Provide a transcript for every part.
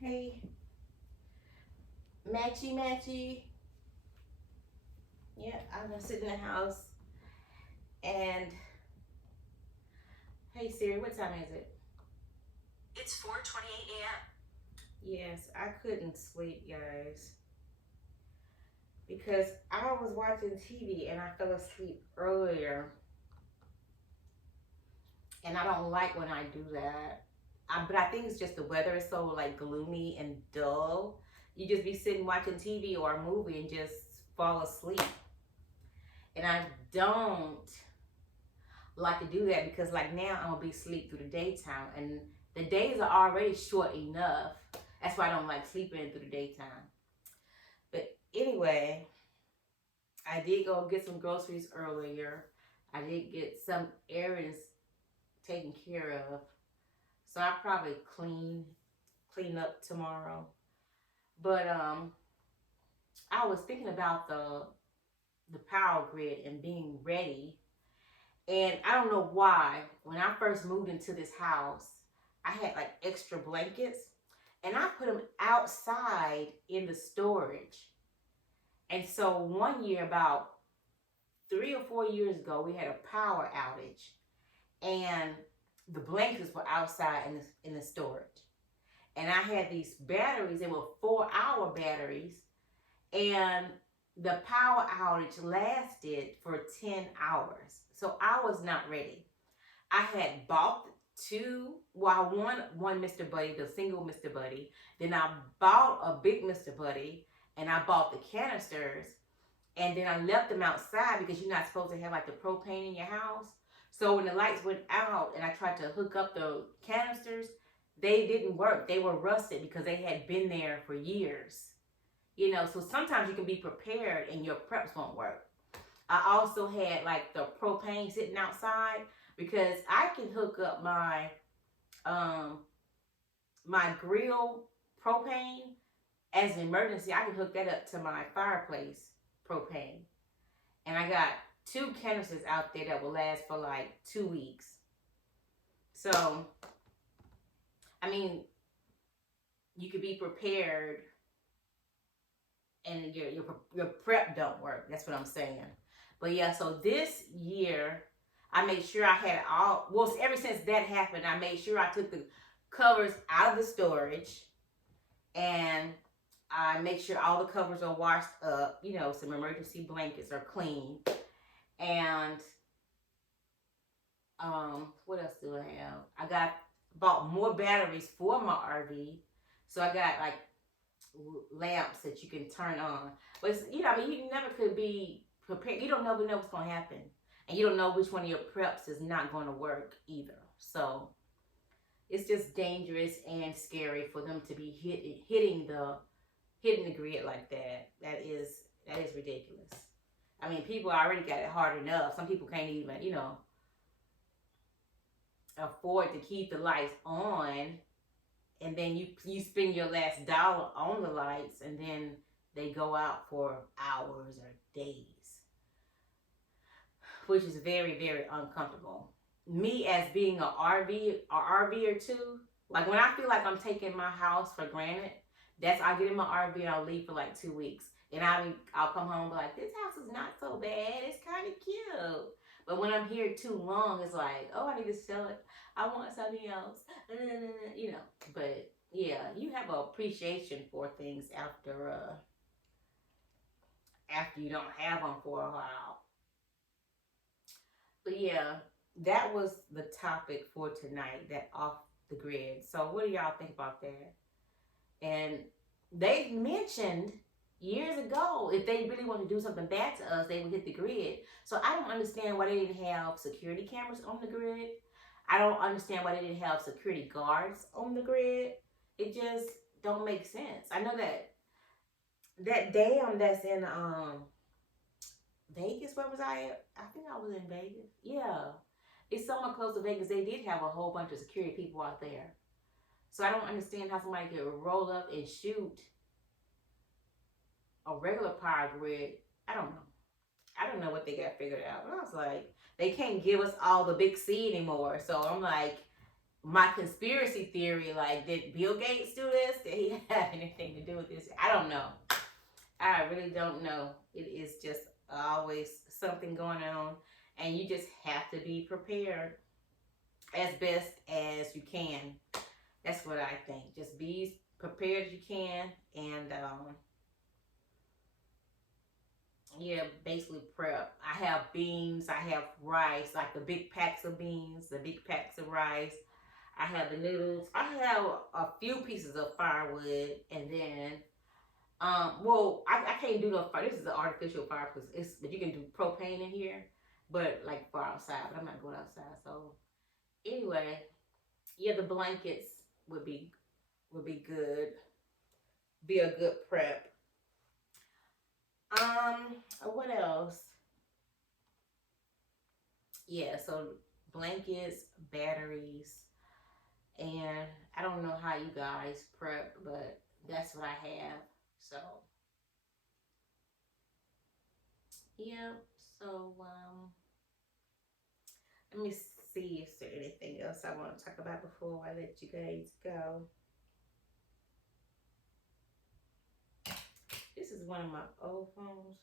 Hey, matchy matchy. Yeah, I'm gonna sit in the house and hey Siri, what time is it? It's 4:28 a.m. Yes, I couldn't sleep, guys, because I was watching TV and I fell asleep earlier, and I don't like when I do that. But I think it's just the weather is so like gloomy and dull. You just be sitting watching TV or a movie and just fall asleep, and I don't like to do that because like now I'm gonna be asleep through the daytime and the days are already short enough. That's why I don't like sleeping through the daytime. But anyway, I did go get some groceries earlier. I did get some errands taken care of. So I probably clean up tomorrow. But I was thinking about the power grid and being ready. And I don't know why, when I first moved into this house, I had like extra blankets and I put them outside in the storage. And so one year, about 3 or 4 years ago, we had a power outage and the blankets were outside in the storage. And I had these batteries, they were 4 hour batteries, and the power outage lasted for 10 hours. So I was not ready. I had bought one Mr. Buddy, the single Mr. Buddy. Then I bought a big Mr. Buddy, and I bought the canisters, and then I left them outside because you're not supposed to have like the propane in your house. So when the lights went out and I tried to hook up the canisters, they didn't work. They were rusted because they had been there for years. So sometimes you can be prepared and your preps won't work. I also had like the propane sitting outside because I can hook up um my grill propane as an emergency. I can hook that up to my fireplace propane, and I got two canisters out there that will last for like 2 weeks. So I mean, you could be prepared, and your prep don't work. That's what I'm saying. But yeah, so this year I made sure I had all. Well, ever since that happened, I made sure I took the covers out of the storage, and I make sure all the covers are washed up. Some emergency blankets are clean, and what else do I have? Bought more batteries for my RV, so I got like lamps that you can turn on. But you never could be prepared. You don't never know what's gonna happen, and you don't know which one of your preps is not going to work either. So it's just dangerous and scary for them to be hitting the grid like that. That is ridiculous. I mean, people already got it hard enough. Some people can't even afford to keep the lights on, and then you spend your last dollar on the lights, and then they go out for hours or days, which is very, very uncomfortable. Me as being RVer too, like when I feel like I'm taking my house for granted, I'll get in my RV and I'll leave for like 2 weeks, and I'll come home and be like, this house is not so bad. It's kind of cute. But when I'm here too long, it's like, oh, I need to sell it. I want something else. But yeah, you have an appreciation for things after you don't have them for a while. But yeah, that was the topic for tonight, that off the grid. So what do y'all think about that? And they mentioned years ago, if they really want to do something bad to us, they would hit the grid. So I don't understand why they didn't have security cameras on the grid. I don't understand why they didn't have security guards on the grid. It just don't make sense. I know that dam that's in Vegas. Where was I at? I think I was in Vegas. Yeah. It's somewhere close to Vegas. They did have a whole bunch of security people out there. So I don't understand how somebody could roll up and shoot a regular power grid. I don't know. I don't know what they got figured out. But I was like, they can't give us all the big C anymore. So I'm like, my conspiracy theory, like, did Bill Gates do this? Did he have anything to do with this? I don't know. I really don't know. It is just always something going on, and you just have to be prepared as best as you can. That's what I think. Just be prepared as you can, and yeah, basically prep. I have beans, I have rice, like the big packs of beans, the big packs of rice. I have the noodles. I have a few pieces of firewood, and then well, I can't do no fire. This is an artificial fire because but you can do propane in here, but like for outside. But I'm not going outside. So anyway, yeah, the blankets would be good. Be a good prep. What else? Yeah, so blankets, batteries, and I don't know how you guys prep, but that's what I have. So yeah. So let me see if there's anything else I want to talk about before I let you guys go. This is one of my old phones.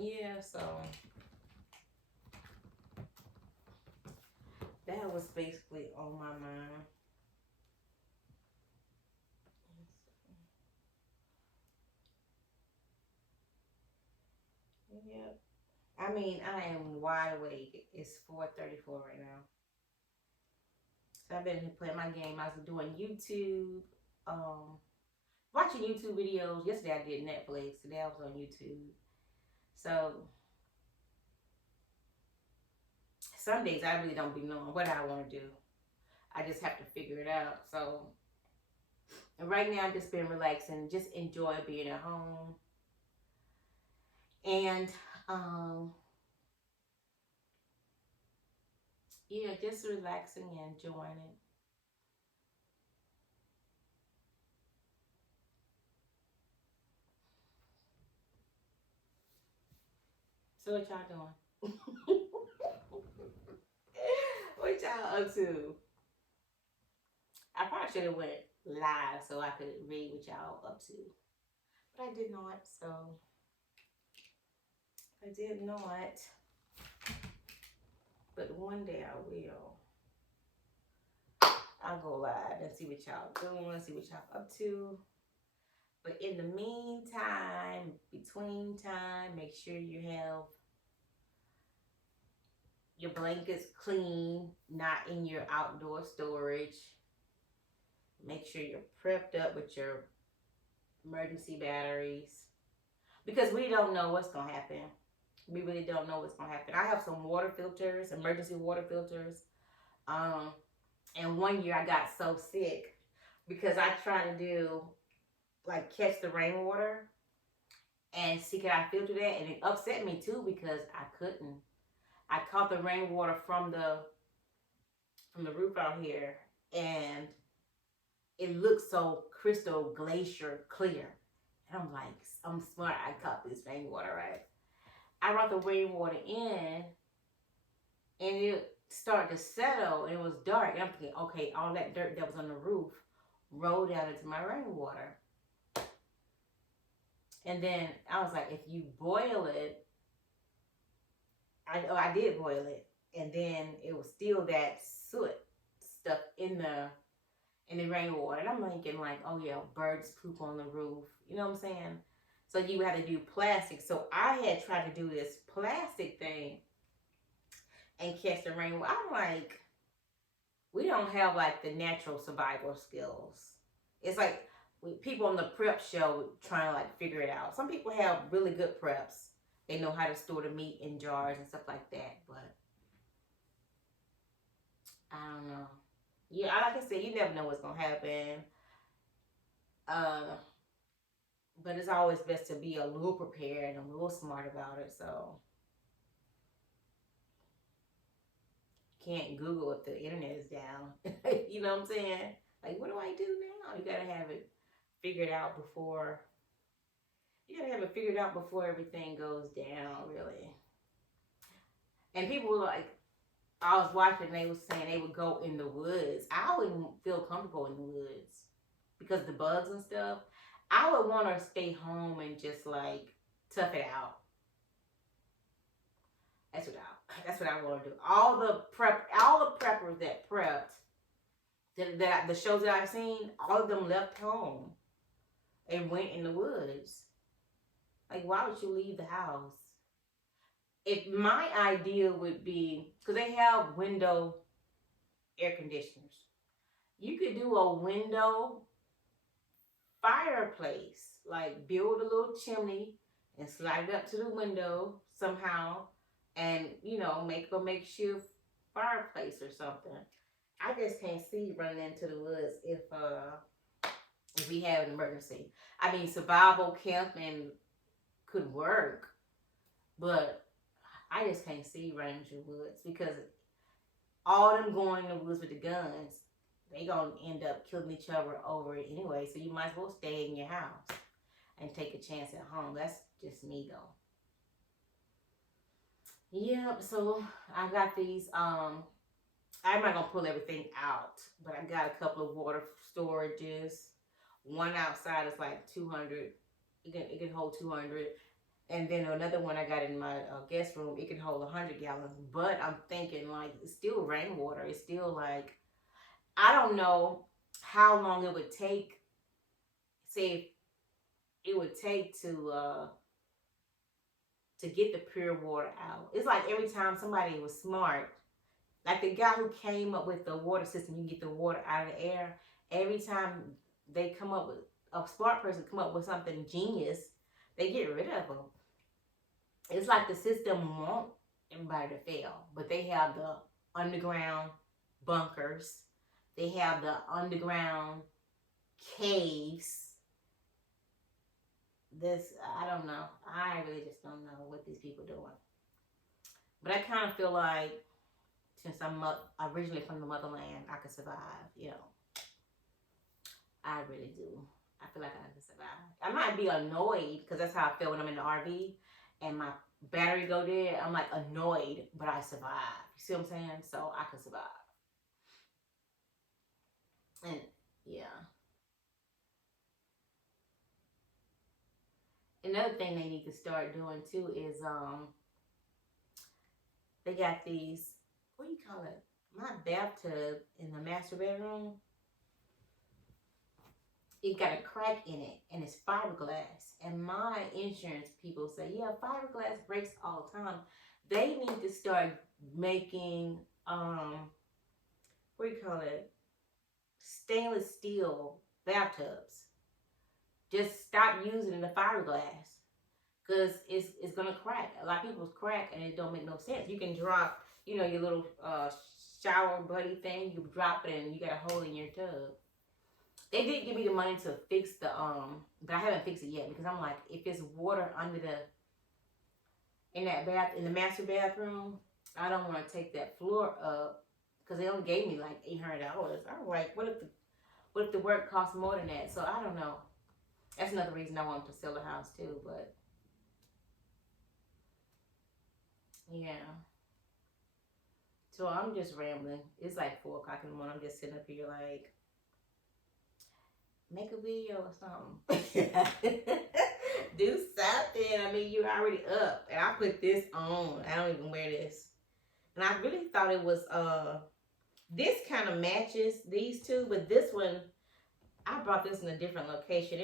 Yeah, so that was basically on my mind. Yep. I mean, I am wide awake. It's 4:34 right now. So I've been playing my game. I was doing YouTube, um, watching YouTube videos. Yesterday I did Netflix. Today I was on YouTube. So some days I really don't be knowing what I want to do. I just have to figure it out. So right now I've just been relaxing, just enjoy being at home, and yeah, just relaxing and enjoying it. So what y'all doing? What y'all up to? I probably should have went live so I could read what y'all up to, but I did not. So I did not. But one day I will. I'll go live and see what y'all doing, see what y'all up to. But in the meantime, between time, make sure you have your blankets clean, not in your outdoor storage. Make sure you're prepped up with your emergency batteries because we don't know what's gonna happen. We really don't know what's gonna happen. I have some water filters, emergency water filters. And one year I got so sick because I tried to do like catch the rainwater and see could I filter that, and it upset me too because I couldn't. I caught the rainwater from the roof out here, and it looked so crystal glacier clear. And I'm like, I'm smart. I caught this rainwater, right? I brought the rainwater in, and it started to settle, and it was dark. And I'm thinking, okay, all that dirt that was on the roof rolled down into my rainwater. And then I was like, if you boil it, I did boil it, and then it was still that soot stuff in the rainwater. And I'm thinking like, oh yeah, birds poop on the roof. You know what I'm saying? So you had to do plastic. So I had tried to do this plastic thing and catch the rainwater. I'm like, we don't have like the natural survival skills. It's like people on the prep show trying to like figure it out. Some people have really good preps. They know how to store the meat in jars and stuff like that. But I don't know. Yeah, like I said, you never know what's gonna happen. Uh, But it's always best to be a little prepared and a little smart about it. So can't Google if the internet is down. You know what I'm saying? Like, what do I do now? You gotta have it figured out before. You gotta have it figured out before everything goes down, really. And people were like, I was watching, they was saying they would go in the woods. I wouldn't feel comfortable in the woods because the bugs and stuff. I would want to stay home and just like tough it out. That's what I want to do. All the preppers that prepped, the shows that I've seen, all of them left home and went in the woods. Like, why would you leave the house? If my idea would be, because they have window air conditioners, you could do a window fireplace, like build a little chimney and slide it up to the window somehow, and make a makeshift fireplace or something. I just can't see running into the woods if we have an emergency. I mean, survival camping could work, but I just can't see running into the woods because all them going in the woods with the guns, they gonna end up killing each other over it anyway. So you might as well stay in your house and take a chance at home. That's just me though. Yep. So I got these. I'm not gonna pull everything out, but I got a couple of water storages. One outside is like 200. It can hold 200. And then another one I got in my guest room, it can hold 100 gallons. But I'm thinking, like, it's still rainwater. It's still like, I don't know how long it would take. Say, it would take to get the pure water out. It's like every time somebody was smart, like the guy who came up with the water system, you can get the water out of the air. Every time they come up with a smart person, come up with something genius, they get rid of them. It's like the system wants everybody to fail, but they have the underground bunkers. They have the underground caves. I don't know. I really just don't know what these people are doing. But I kind of feel like since I'm originally from the motherland, I could survive, I really do. I feel like I can survive. I might be annoyed because that's how I feel when I'm in the RV and my battery go dead. I'm like annoyed, but I survive. You see what I'm saying? So I can survive. And yeah. Another thing they need to start doing too is they got these, what do you call it? My bathtub in the master bedroom, it got a crack in it and it's fiberglass. And my insurance people say, yeah, fiberglass breaks all the time. They need to start making what do you call it? Stainless steel bathtubs. Just stop using the fiberglass. Because it's gonna crack. A lot of people's crack and it don't make no sense. You can drop, your little shower buddy thing, you drop it and you got a hole in your tub. They did give me the money to fix the but I haven't fixed it yet because I'm like, if it's water under in the master bathroom, I don't want to take that floor up because they only gave me like $800. I'm like, what if the work costs more than that? So I don't know. That's another reason I want to sell the house too, but yeah. So I'm just rambling. It's like 4 o'clock in the morning. I'm just sitting up here like, make a video or something. Do something. I mean, you're already up. And I put this on. I don't even wear this. And I really thought it was, this kind of matches these two. But this one, I brought this in a different location.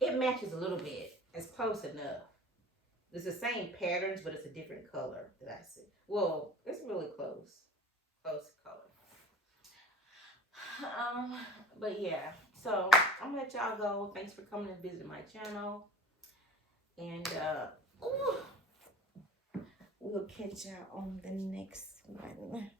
It matches a little bit. It's close enough. It's the same patterns, but it's a different color that I see. Well, it's really close. Close color. But yeah. So, I'm gonna let y'all go. Thanks for coming and visiting my channel. And, we'll catch y'all on the next one.